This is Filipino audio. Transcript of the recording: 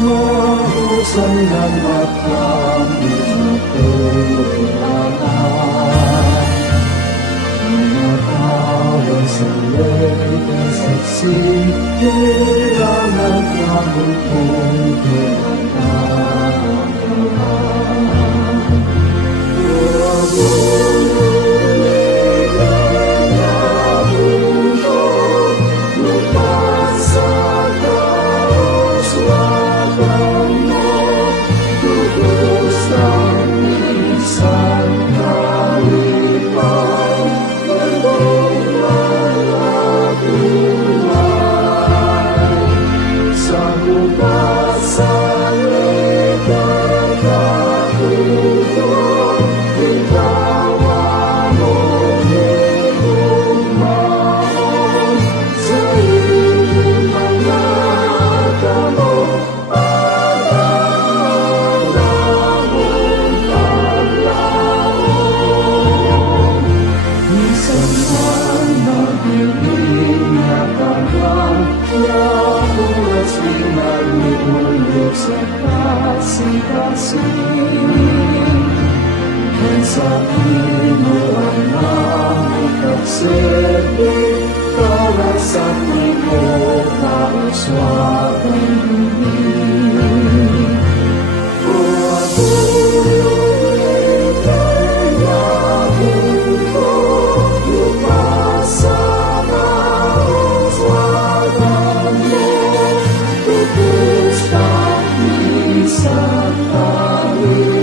mahusay ng matangis na kailangan. Mga tao sa Leyte saksi, kailangan namin kong kailangan. Lupad sa kauswagan mo, tubos ng isang kalipay, nagong malabuhay. Sa lupad sa likang kaputo, itawa mo hinigugma sa iyong mga damo, at ang damong paglaon. Isang man nagiging nakalang, lapulas pinalulog sa kasi-kasing. Sa mo ang aming pagsilbi, para sa mo kauswagan dumi. O Abuyog, kaya Bungto, lupad sa kauswagan mo, tubos ng isang kalipay.